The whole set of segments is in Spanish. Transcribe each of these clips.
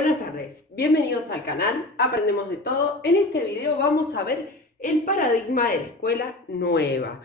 Buenas tardes, bienvenidos al canal Aprendemos de Todo. En este video vamos a ver el paradigma de la escuela nueva.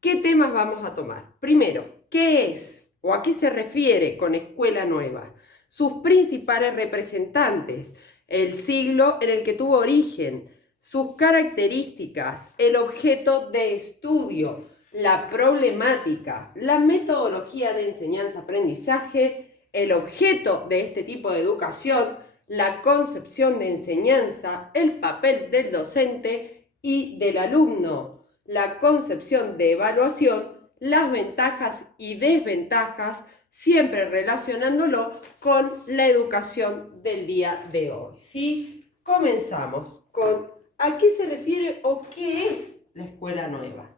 ¿Qué temas vamos a tomar? Primero, ¿qué es o a qué se refiere con escuela nueva? Sus principales representantes, el siglo en el que tuvo origen, sus características, el objeto de estudio, la problemática, la metodología de enseñanza-aprendizaje, el objeto de este tipo de educación, la concepción de enseñanza, el papel del docente y del alumno, la concepción de evaluación, las ventajas y desventajas, siempre relacionándolo con la educación del día de hoy. ¿Sí? Comenzamos con ¿a qué se refiere o qué es la escuela nueva?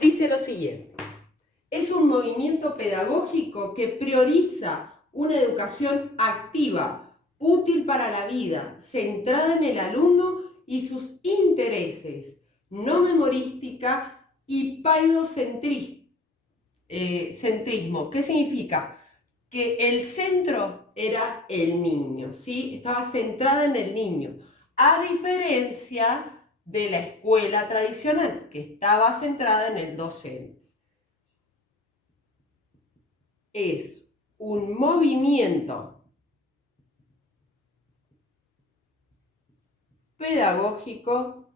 Dice lo siguiente: es un movimiento pedagógico que prioriza una educación activa, útil para la vida, centrada en el alumno y sus intereses, no memorística y paidocentrismo. ¿Qué significa? Que el centro era el niño, ¿sí? Estaba centrada en el niño, a diferencia de la escuela tradicional, que estaba centrada en el docente. Es un movimiento pedagógico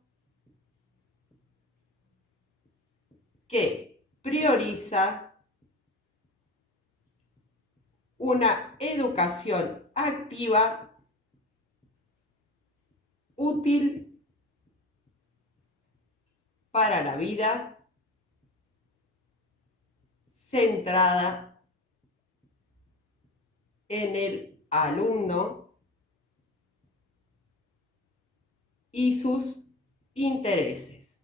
que prioriza una educación activa, útil para la vida, centrada en el alumno y sus intereses.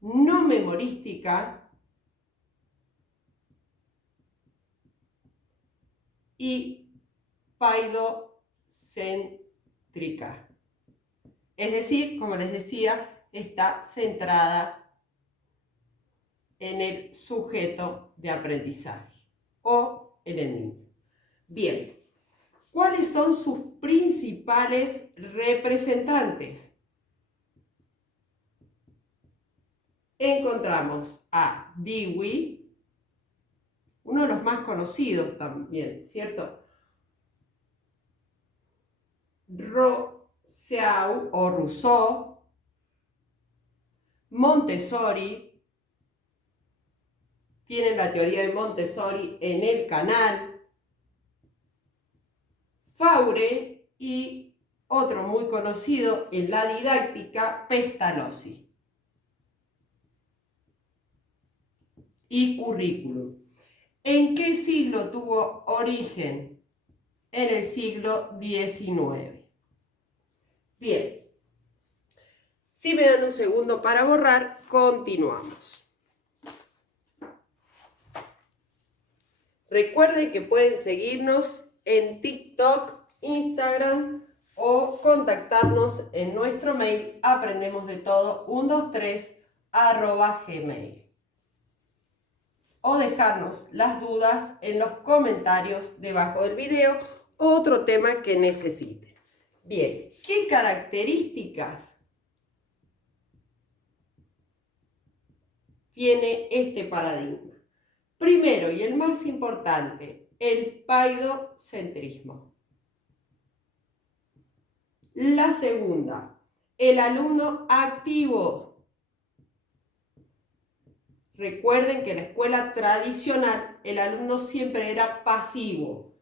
No memorística y paidocéntrica. Es decir, como les decía, está centrada en el sujeto de aprendizaje o en el niño. Bien, ¿cuáles son sus principales representantes? Encontramos a Dewey, uno de los más conocidos también, ¿cierto? Rousseau, Montessori. Tienen la teoría de Montessori en el canal. Faure y otro muy conocido en la didáctica, Pestalozzi. Y currículum. ¿En qué siglo tuvo origen? En el siglo XIX. Bien. Si me dan un segundo para borrar, continuamos. Recuerden que pueden seguirnos en TikTok, Instagram o contactarnos en nuestro mail aprendemosdetodo123@gmail. O dejarnos las dudas en los comentarios debajo del video o otro tema que necesiten. Bien, ¿qué características tiene este paradigma? Primero y el más importante, el paidocentrismo. La segunda, el alumno activo. Recuerden que en la escuela tradicional el alumno siempre era pasivo.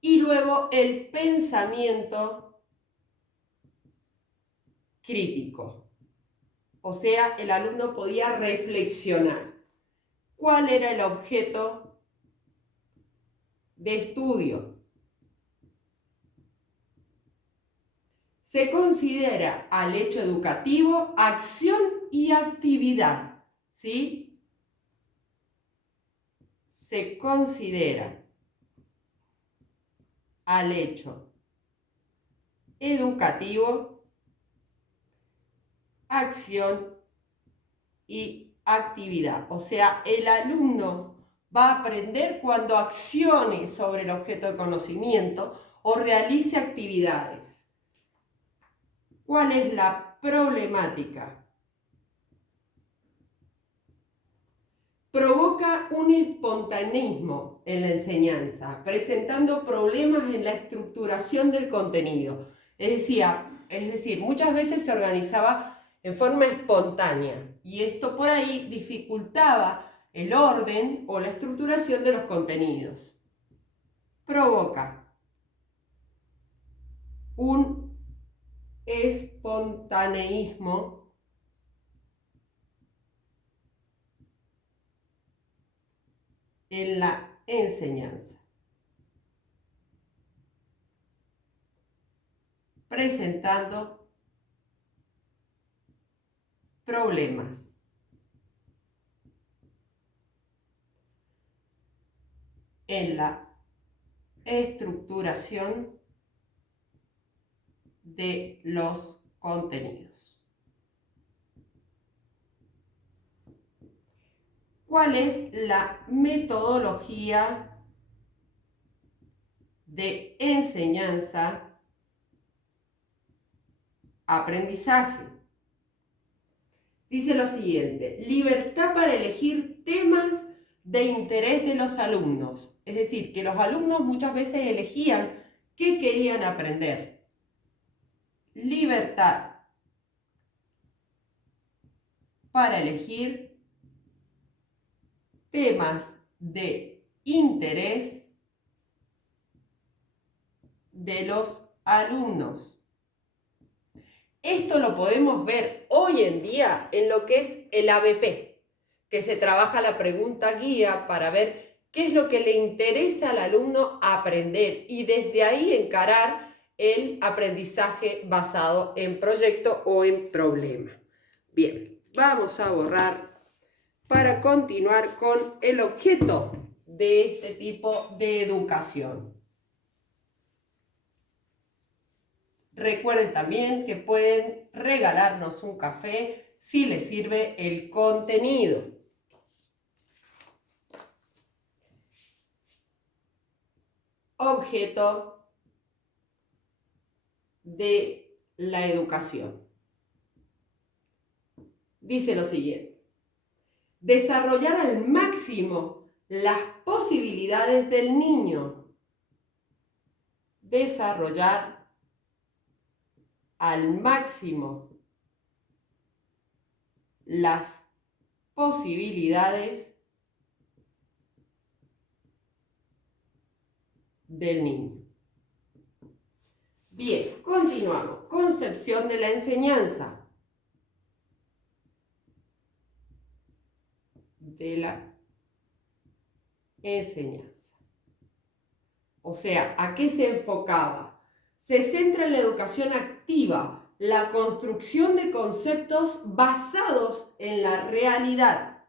Y luego el pensamiento crítico. O sea, el alumno podía reflexionar. ¿Cuál era el objeto de estudio? Se considera al hecho educativo acción y actividad, ¿sí? Se considera al hecho educativo acción y actividad. O sea, el alumno va a aprender cuando accione sobre el objeto de conocimiento o realice actividades. ¿Cuál es la problemática? Provoca un espontaneismo en la enseñanza, presentando problemas en la estructuración del contenido. Es decir, muchas veces se organizaba en forma espontánea y esto por ahí dificultaba el orden o la estructuración de los contenidos. Provoca un espontaneísmo en la enseñanza, presentando problemas en la estructuración de los contenidos. ¿Cuál es la metodología de enseñanza-aprendizaje? Dice lo siguiente: libertad para elegir temas de interés de los alumnos. Es decir, que los alumnos muchas veces elegían qué querían aprender. Libertad para elegir temas de interés de los alumnos. Esto lo podemos ver hoy en día en lo que es el ABP, que se trabaja la pregunta guía para ver qué es lo que le interesa al alumno aprender y desde ahí encarar el aprendizaje basado en proyecto o en problema. Bien, vamos a borrar para continuar con el objeto de este tipo de educación. Recuerden también que pueden regalarnos un café si les sirve el contenido. Objeto de la educación. Dice lo siguiente: desarrollar al máximo las posibilidades del niño. Desarrollar al máximo las posibilidades del niño. Bien, continuamos. Concepción de la enseñanza. De la enseñanza. O sea, ¿a qué se enfocaba? Se centra en la educación activa, la construcción de conceptos basados en la realidad.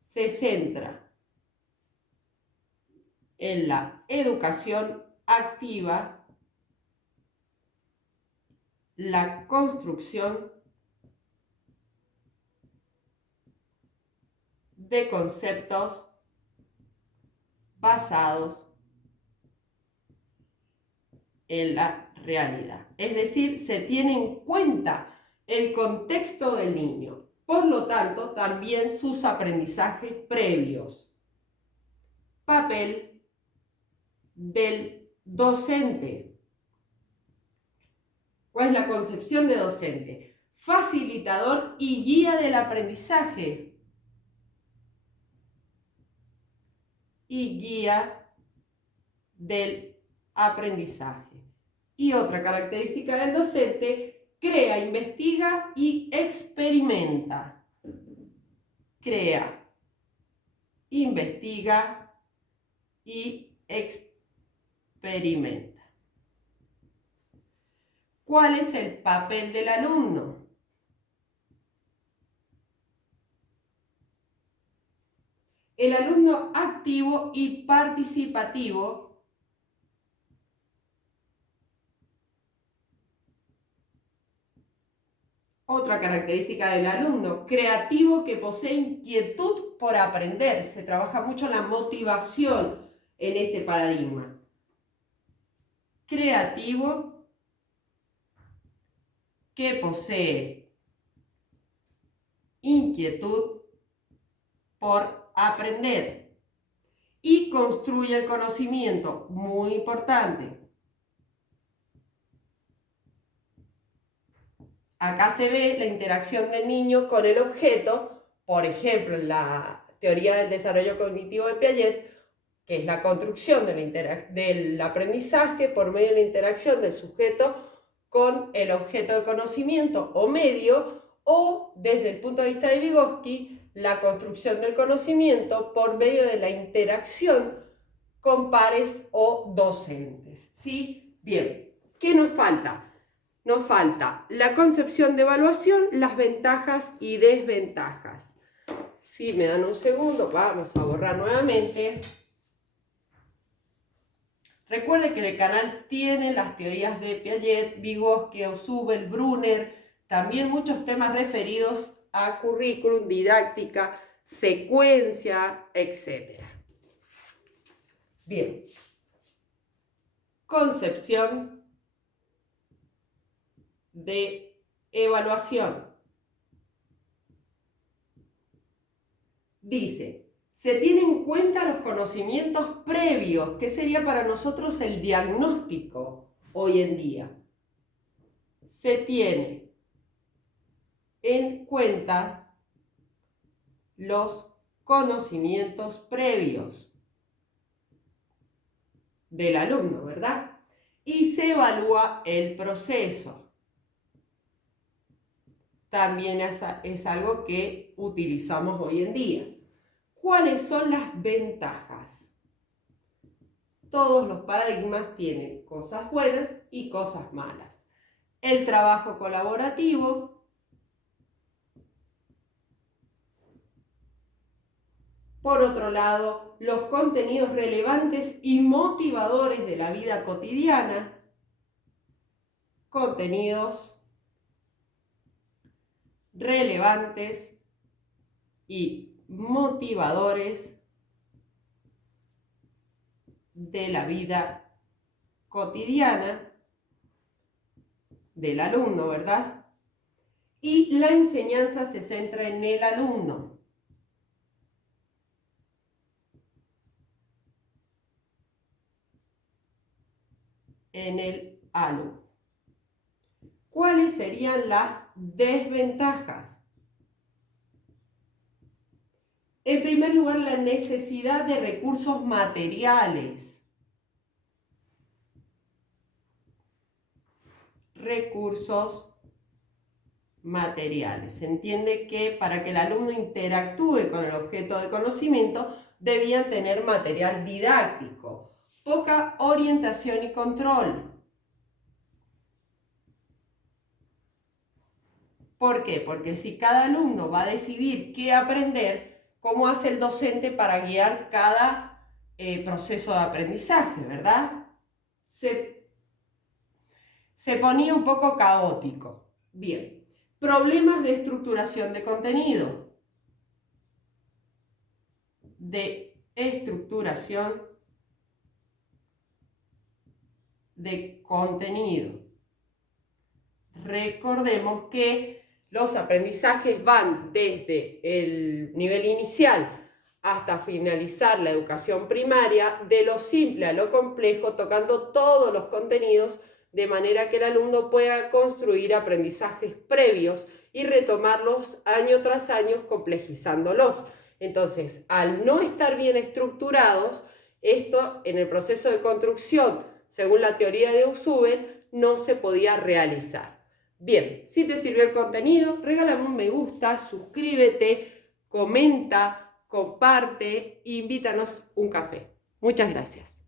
Se centra en la educación activa, la construcción de conceptos basados en la realidad. Es decir, se tiene en cuenta el contexto del niño, por lo tanto, también sus aprendizajes previos. Papel del docente. ¿Cuál es la concepción de docente? Facilitador y guía del aprendizaje. Y guía del aprendizaje. Y otra característica del docente: crea, investiga y experimenta. Crea, investiga y experimenta. ¿Cuál es el papel del alumno? El alumno activo y participativo Otra característica del alumno, creativo que posee inquietud por aprender. Se trabaja mucho la motivación en este paradigma. Creativo que posee inquietud por aprender y construye el conocimiento, muy importante. Acá se ve la interacción del niño con el objeto, por ejemplo, en la teoría del desarrollo cognitivo de Piaget, que es la construcción del aprendizaje por medio de la interacción del sujeto con el objeto de conocimiento o medio, o desde el punto de vista de Vygotsky, la construcción del conocimiento por medio de la interacción con pares o docentes. ¿Sí? Bien, ¿qué nos falta? Nos falta la concepción de evaluación, las ventajas y desventajas. Si me dan un segundo, vamos a borrar nuevamente. Recuerden que en el canal tienen las teorías de Piaget, Vygotsky, Ausubel, Brunner, también muchos temas referidos a currículum, didáctica, secuencia, etc. Bien. Concepción de evaluación. Dice, se tienen en cuenta los conocimientos previos, que sería para nosotros el diagnóstico hoy en día. Se tiene en cuenta los conocimientos previos del alumno, ¿verdad? Y se evalúa el proceso. También es algo que utilizamos hoy en día. ¿Cuáles son las ventajas? Todos los paradigmas tienen cosas buenas y cosas malas. El trabajo colaborativo, por otro lado, los contenidos relevantes y motivadores de la vida cotidiana, contenidos relevantes y motivadores de la vida cotidiana del alumno, ¿verdad? Y la enseñanza se centra en el alumno. En el alumno. ¿Cuáles serían las desventajas? En primer lugar, la necesidad de recursos materiales. Recursos materiales. Se entiende que para que el alumno interactúe con el objeto de conocimiento, debían tener material didáctico, poca orientación y control. ¿Por qué? Porque si cada alumno va a decidir qué aprender, ¿cómo hace el docente para guiar cada proceso de aprendizaje, verdad? Se ponía un poco caótico. Bien, problemas de estructuración de contenido. De estructuración de contenido. Recordemos que los aprendizajes van desde el nivel inicial hasta finalizar la educación primaria, de lo simple a lo complejo, tocando todos los contenidos, de manera que el alumno pueda construir aprendizajes previos y retomarlos año tras año, complejizándolos. Entonces, al no estar bien estructurados, esto en el proceso de construcción, según la teoría de Ausubel, no se podía realizar. Bien, si te sirvió el contenido, regálame un me gusta, suscríbete, comenta, comparte e invítanos un café. Muchas gracias.